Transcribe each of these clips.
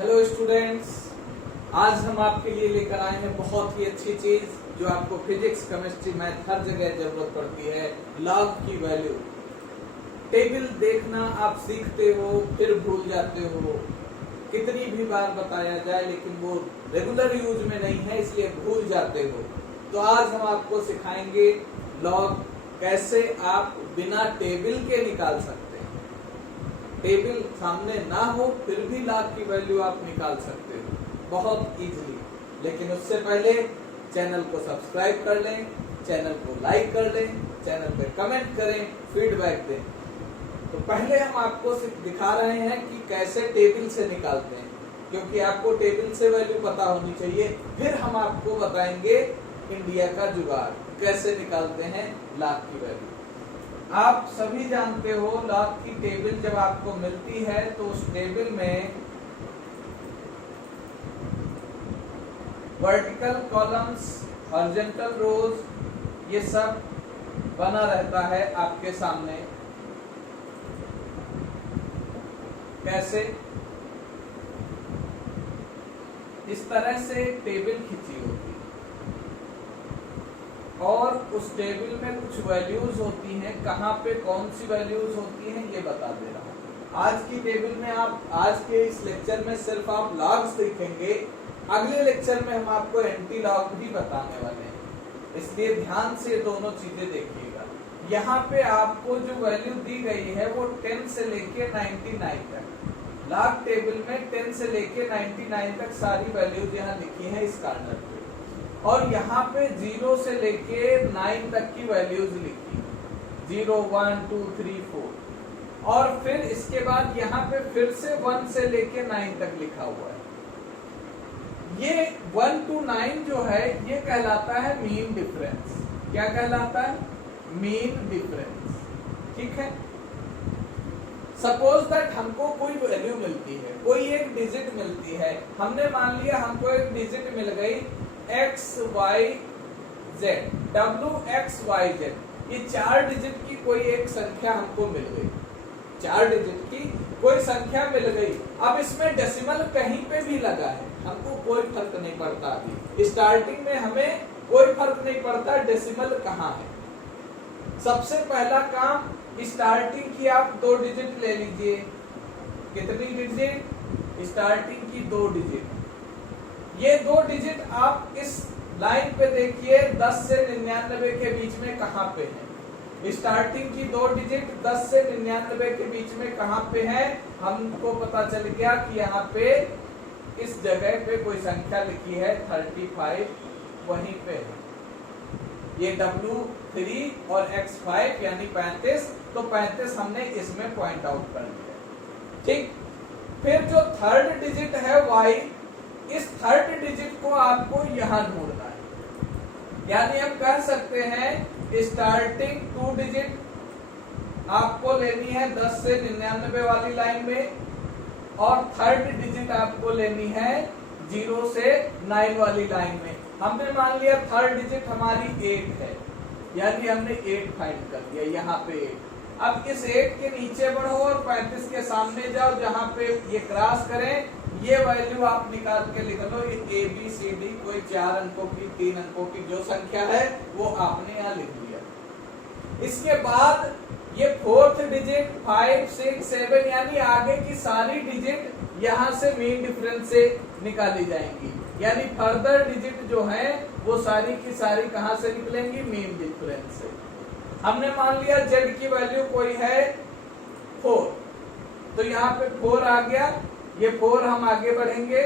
Hello students, आज हम आपके लिए लेकर आए हैं बहुत ही अच्छी चीज जो आपको फिजिक्स, केमिस्ट्री, मैथ हर जगह जरूरत पड़ती है। लॉग की वैल्यू। टेबल देखना आप सीखते हो फिर भूल जाते हो, कितनी भी बार बताया जाए लेकिन वो रेगुलर यूज में नहीं है इसलिए भूल जाते हो। तो आज हम आपको सिखाएंगे लॉग कैसे आप बिना टेबल के निकाल सकते हैं। टेबल सामने ना हो फिर भी लॉग की वैल्यू आप निकाल सकते हो बहुत इजीली। लेकिन उससे पहले चैनल को सब्सक्राइब कर लें, चैनल को लाइक कर लें, चैनल पे कमेंट करें, फीडबैक दें। तो पहले हम आपको दिखा रहे हैं कि कैसे टेबल से निकालते हैं, क्योंकि आपको टेबल से वैल्यू पता होनी चाहिए। फिर हम आपको बताएंगे इंडिया का जुगाड़ कैसे निकालते हैं लॉग की वैल्यू। आप सभी जानते हो लॉग की टेबल जब आपको मिलती है तो उस टेबल में वर्टिकल कॉलम्स, हॉरिजॉन्टल रोज ये सब बना रहता है आपके सामने। कैसे? इस तरह से टेबल खींची होती है और उस टेबल में कुछ वैल्यूज होती हैं। कहाँ पे कौन सी वैल्यूज होती हैं ये बता दे रहा हूँ। आज की टेबल में आप आज के इस लेक्चर में सिर्फ आप लॉग्स सीखेंगे, अगले लेक्चर में हम आपको एंटी लॉग भी बताने वाले हैं, इसलिए ध्यान से दोनों चीजें देखिएगा। यहाँ पे आपको जो वैल्यू दी गई है वो 10 से लेके 99 तक। लॉग टेबल में 10 से लेके 99 तक सारी वैल्यूज यहाँ लिखी है इस कार्नर पे, और यहाँ पे 0 से लेके 9 तक की वैल्यूज लिखी है, 0, 1, 2, 3, 4। और फिर इसके बाद यहाँ पे फिर से 1 से लेके 9 तक लिखा हुआ है। ये 1 to 9 जो है ये कहलाता है मीन डिफरेंस। क्या कहलाता है? Mean difference. ठीक है। सपोज दैट हमको कोई वैल्यू मिलती है, कोई एक डिजिट मिलती है। हमने मान लिया हमको एक डिजिट मिल गई x, y, z, w, x, y, z। ये 4 डिजिट की कोई एक संख्या हमको मिल गई, 4 डिजिट की कोई संख्या मिल गई। अब इसमें डेसिमल कहीं पे भी लगा है, हमको कोई फर्क नहीं पड़ता। अभी स्टार्टिंग में हमें कोई फर्क नहीं पड़ता डेसिमल कहाँ है। सबसे पहला काम, स्टार्टिंग की आप 2 डिजिट ले लीजिए। कितनी डिजिट? स्टार्टिंग की 2 डिजिट। ये 2 डिजिट आप इस लाइन पे देखिए 10 से 99 के बीच में कहाँ पे है। स्टार्टिंग की 2 डिजिट 10 से 99 के बीच में कहाँ पे है, हमको पता चल गया कि यहाँ पे इस जगह पे कोई संख्या लिखी है 35, वहीं पे है। ये W3 और X5 यानी 35, तो 35 हमने इसमें पॉइंट आउट कर दिया। ठीक। फिर जो थर्ड डिजिट है Y, इस थर्ड डिजिट को आपको यहां ढूंढना है। यानी हम कह सकते हैं स्टार्टिंग 2 डिजिट आपको लेनी है 10 से 99 वाली लाइन में, और थर्ड डिजिट आपको लेनी है 0 से 9 वाली लाइन में। हमने मान लिया थर्ड डिजिट हमारी 8 है, यानी हमने 8 फाइंड कर दिया, यहाँ पे 8। अब इस 8 के नीचे बढ़ो और 35 के सामने जाओ, जहां पे ये क्रॉस करें ये वैल्यू आप निकाल के लिख लो। ये ABCD कोई 4 अंकों की, 3 अंकों की जो संख्या है वो आपने यहाँ लिख लिया। इसके बाद ये फोर्थ डिजिट 5, 6, 7 यानी आगे की सारी डिजिट यहाँ से मीन डिफरेंस से निकाली जाएंगी। यानी फर्दर डिजिट जो है वो सारी की सारी कहाँ से निकलेंगी? मीन डिफरेंस से। हमने मान लिया Z की वैल्यू कोई है 4, तो यहाँ पे 4 आ गया। ये 4 हम आगे बढ़ेंगे,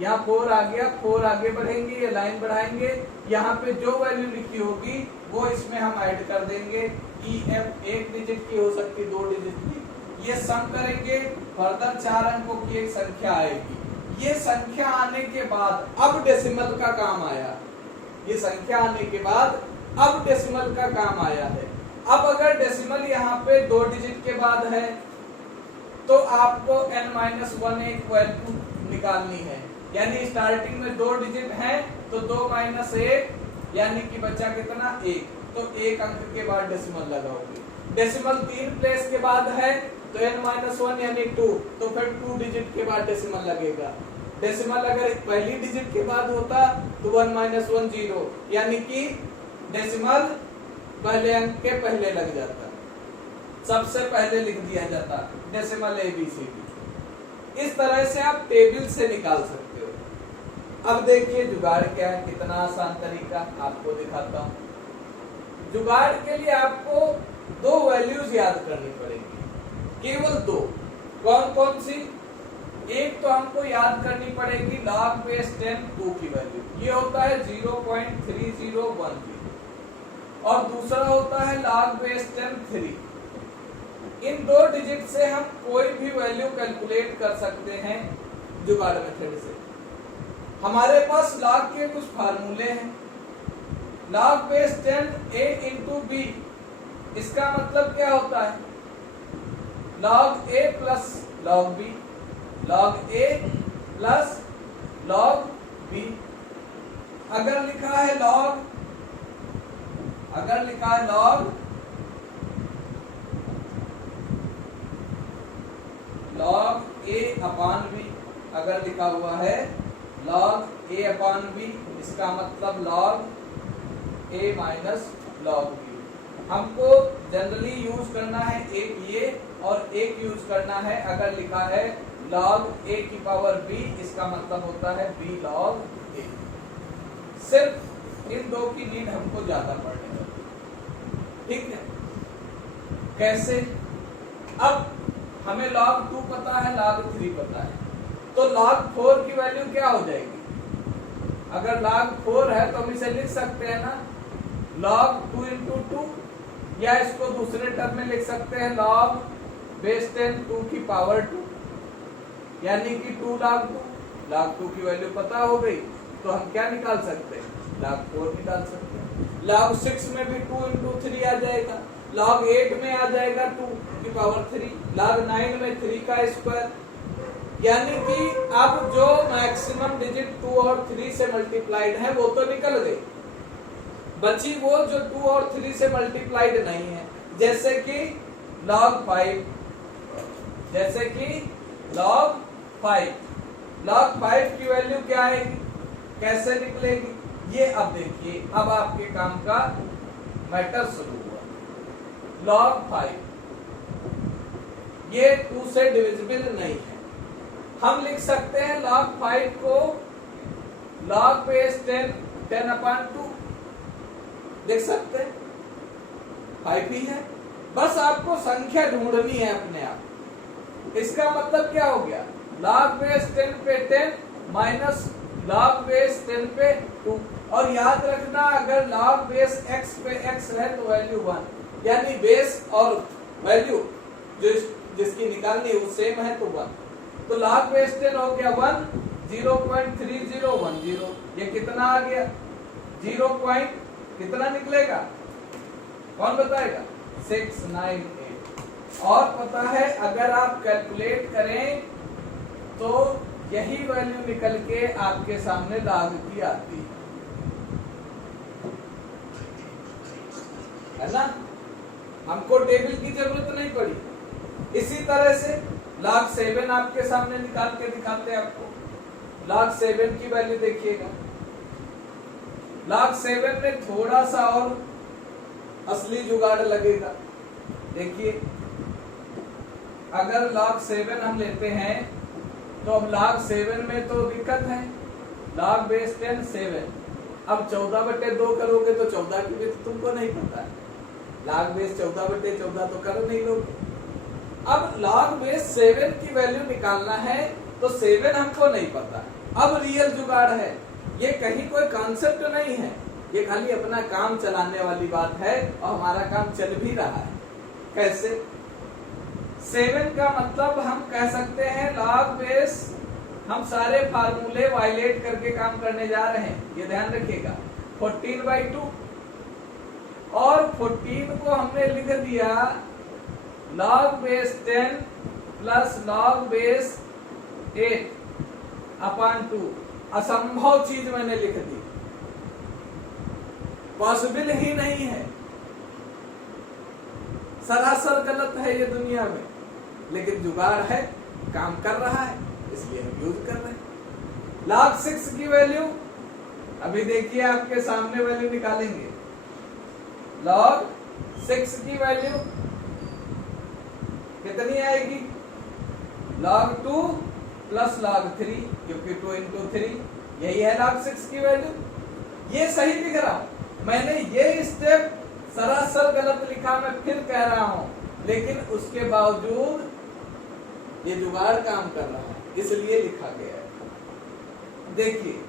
यहाँ 4 आ गया, 4 आगे बढ़ेंगे, ये लाइन बढ़ाएंगे। यहाँ पे जो वैल्यू लिखी होगी वो इसमें हम ऐड कर देंगे। EF 1 डिजिट की हो सकती, 2 डिजिट की। ये सम करेंगे, फर्दर 4 अंकों की एक संख्या आएगी। ये संख्या आने के बाद अब डेसिमल का काम आया। ये संख्या आने के बाद अब डेसिमल का काम आया है। अब अगर डेसिमल यहाँ पे 2 डिजिट के बाद है तो आपको n-1 एक वैल्यू निकालनी है। यानी स्टार्टिंग में 2 डिजिट है तो 2 - 1 यानी कि बचा कितना? 1। तो 1 अंक के बाद डेसिमल लगाओगे। डेसिमल 3 प्लेस के बाद है तो n-1 यानी 2, तो फिर 2 डिजिट के बाद डेसिमल लगेगा। डेसिमल अगर पहली डिजिट के बाद होता तो 1 - 1 0, यानी कि डेसिमल पहले अंक के पहले लग जाता, सबसे पहले लिख दिया जाता डेसिमल ABCD। इस तरह से आप टेबल से निकाल सकते हो। अब देखिए जुगाड़ क्या है, कितना आसान तरीका आपको दिखाता हूं। जुगाड़ के लिए आपको दो वैल्यूज याद करनी पड़ेगी, केवल दो। कौन कौन सी? एक तो हमको याद करनी पड़ेगी log base 10 2 की वैल्यू, ये होता है 0.3013, और दूसरा होता है log base 10 3। इन दो डिजिट से हम कोई भी वैल्यू कैलकुलेट कर सकते हैं जुगाड़ मेथड से। हमारे पास log के कुछ फार्मूले हैं। log base 10 a into b, इसका मतलब क्या होता है? log a plus log b, log a plus log b। अगर लिखा है log log a upon b, अगर लिखा हुआ है log a upon b, इसका मतलब log a minus log b। हमको जनरली यूज करना है एक ये और एक यूज करना है अगर लिखा है log a की पावर b, इसका मतलब होता है b log a। सिर्फ इन दो की नीड हमको ज्यादा पड़ने वाली, ठीक है? कैसे? अब हमें log 2 पता है, log 3 पता है, तो log 4 की वैल्यू क्या हो जाएगी? अगर log 4 है तो हम इसे लिख सकते हैं ना log 2 into 2, या इसको दूसरे टर्म में लिख सकते हैं log base 10 2 की पावर 2, यानी कि 2 log 2। log 2 की वैल्यू पता हो गई तो हम क्या निकाल सकते हैं? log 4 निकाल सकते हैं। log 6 में भी 2 into 3 आ जाएगा, log 8 में आ जाएगा 2 की पावर 3, log 9 में 3 का स्क्वायर, यानी कि अब जो मैक्सिमम डिजिट 2 और 3 से मल्टीप्लाइड है वो तो निकल गई, बची वो जो 2 और 3 से मल्टीप्लाइड नहीं है, जैसे कि log 5, जैसे कि log 5। log 5 की वैल्यू क्या आएगी, कैसे निकलेगी? ये अब देखिए, अब आपके काम का मैटर शुरू हुआ। log 5 ये 2 से डिविजिबल नहीं है, हम लिख सकते हैं log 5 को log base 10 upon 2 लिख सकते हैं, 5 ही है। बस आपको संख्या ढूंढनी है अपने आप। इसका मतलब क्या हो गया? log base 10 पे 10 माइनस log base 10 पे 2, और याद रखना अगर log base x पे x है तो वैल्यू 1, यानी बेस और वैल्यू जो जिसकी निकालनी है वो सेम है तो 1। तो log base 10 हो गया 1, 0.3010, ये कितना आ गया? 0. कितना निकलेगा? कौन बताएगा? 698। और पता है अगर आप कैलकुलेट करें तो यही वैल्यू निकल के आपके सामने log की आती है ना? हमको टेबल की जरूरत नहीं पड़ी। इसी तरह से log 7 आपके सामने निकाल के दिखाते हैं आपको। log 7 की वैल्यू देखिएगा, log 7 में थोड़ा सा और असली जुगाड़ लगेगा। देखिए अगर log 7 हम लेते हैं तो अब log 7 में तो दिक्कत है, log base 10 7। अब 14/2 करोगे तो 14 की भी तो तुमको नहीं पता है, log base 14/14 तो कर नहीं लोगे। अब log base 7 की वैल्यू निकालना है तो 7 हमको नहीं पता। अब रियल जुगाड़ है, ये कहीं कोई कॉन्सेप्ट नहीं है, ये खाली अपना काम चलाने वाली बात है और हमारा काम चल भी रहा है। कैसे? 7 का मतलब हम कह सकते हैं log base, हम सारे फार्मूले वायलेट करके काम करने जा रहे हैं, ये ध्यान रखिएगा। 14/2 और 14 को हमने लिख दिया log base 10 plus log base 8 upon 2। असंभव चीज मैंने लिख दी, पॉसिबल ही नहीं है, सरासर गलत है ये दुनिया में, लेकिन जुगाड़ है, काम कर रहा है, इसलिए हम यूज कर रहे हैं। log 6 की वैल्यू अभी देखिए आपके सामने वैल्यू निकालेंगे। log 6 की वैल्यू कितनी आएगी? log 2 प्लस log 3, क्योंकि 2 into 3 यही है log 6 की वैल्यू। ये सही लिख रहा हूं, मैंने ये स्टेप सरासर गलत लिखा, मैं फिर कह रहा हूं, लेकिन उसके बावजूद ये जुगाड़ काम कर रहा है, इसलिए लिखा गया है। देखिए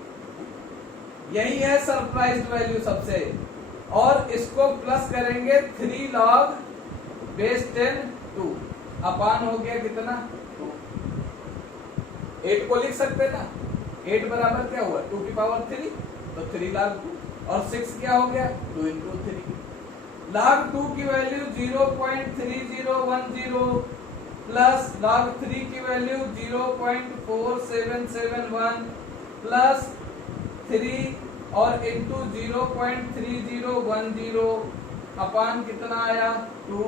यही है सरप्राइज्ड वैल्यू सबसे, और इसको प्लस करेंगे 3 log बेस 10 2 अपान हो गया कितना 2। 8 को लिख सकते ना, 8 बराबर क्या हुआ 2 की पावर 3, तो 3 log 2, और 6 क्या हो गया 2 into 3। log 2 की वैल्यू 0.3010 प्लस log 3 की वैल्यू 0.4771 प्लस 3 और इंटू 0.3010 अपान कितना आया 2।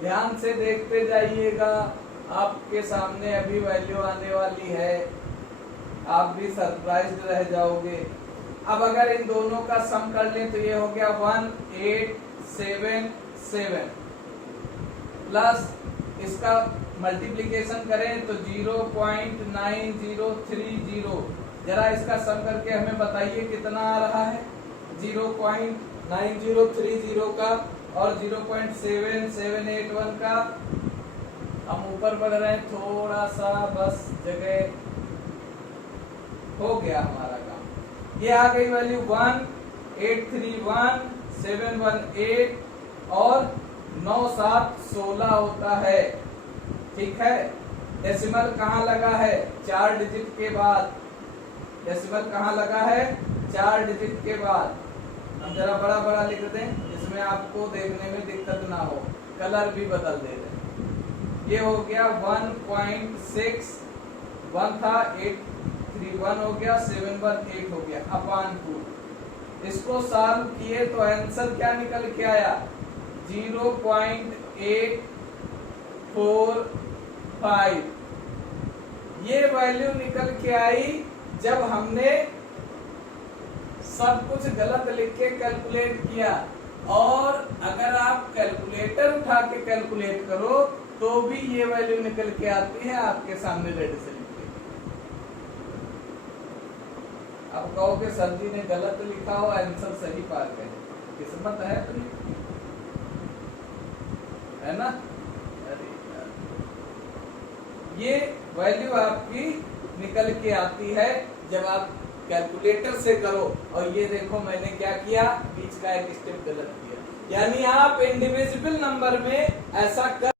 ध्यान से देखते जाइएगा, आपके सामने अभी वैल्यू आने वाली है, आप भी सरप्राइज्ड रह जाओगे। अब अगर इन दोनों का सम कर लें तो ये हो गया 1877 प्लस इसका मल्टीप्लिकेशन करें तो 0.9030। जरा इसका सम करके हमें बताइए कितना आ रहा है 0.9030 का और 0.7781 का। हम ऊपर बढ़ रहे हैं थोड़ा सा, बस जगह हो गया हमारा काम। ये आ गई वैल्यू 1831718 और 9716 होता है। ठीक है, डेसिमल कहाँ लगा है 4 डिजिट के बाद। डेसिमल कहाँ लगा है 4 डिजिट के बाद। हम जरा बड़ा बड़ा लिख दें जिसमें आपको देखने में दिक्कत ना हो, कलर भी बदल दे रहे। ये हो गया 1.6 1 था 831 हो गया 718 हो गया अपान 2। इसको सॉल्व किए तो आंसर क्या निकल के आया 0.845। ये वैल्यू निकल के आई जब हमने सब कुछ गलत लिख के कैलकुलेट किया। और अगर आप कैलकुलेटर उठा के कैलकुलेट करो तो भी ये वैल्यू निकल के आती है आपके सामने रेड से लिख के। अब कहोगे सर जी ने गलत लिखा हो आंसर सही पा गए, किस्मत है अपनी, है ना। ये वैल्यू आपकी निकल के आती है जब आप कैलकुलेटर से करो। और ये देखो मैंने क्या किया, बीच का एक स्टेप गलत किया, यानी आप इंडिविजुअल नंबर में ऐसा कर।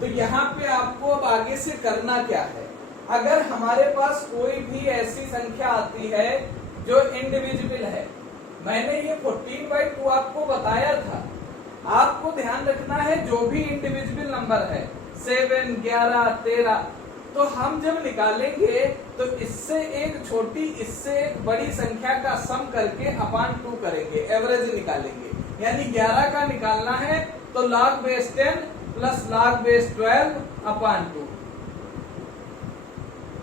तो यहाँ पे आपको अब आगे से करना क्या है, अगर हमारे पास कोई भी ऐसी संख्या आती है जो इंडिविजुअल है, मैंने ये 14/2 आपको बताया था, आपको ध्यान रखना है जो भी इंडिविजुअल नंबर है 7 11 13, तो हम जब निकालेंगे तो इससे एक छोटी इससे एक बड़ी संख्या का सम करके अपान 2 करेंगे, एवरेज निकालेंगे। यानी 11 का निकालना है तो log base 10 plus log base 12 अपान 2,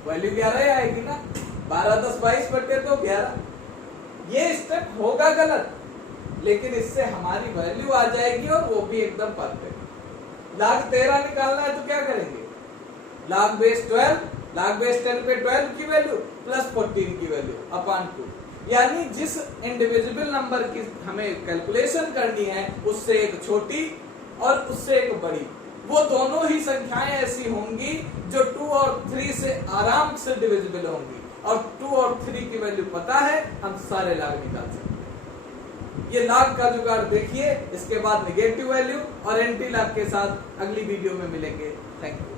वैल्यू 11 आएगी ना। 12 10 22 बटे तो 11। ये स्टेप होगा गलत, लेकिन इससे हमारी वैल्यू आ जाएगी और वो भी एकदम परफेक्ट। log 13 निकालना है तो क्या करेंगे log बेस 12 log बेस 10 पे 12 की वैल्यू प्लस 14 की वैल्यू अपान 2। यानी जिस इंडिविजुअल नंबर की हमें कैलकुलेशन करनी है उससे एक छोटी और उससे एक बड़ी, वो दोनों ही संख्याएं ऐसी होंगी जो 2 और 3 से आराम से डिविजिबल होंगी। और 2 और 3 की वैल्यू पता है, हम सारे log निकाल सकते हैं। ये log का जुगाड़ देखिए, इसके बाद नेगेटिव वैल्यू और एंटी log के साथ अगली वीडियो में मिलेंगे। Thank you.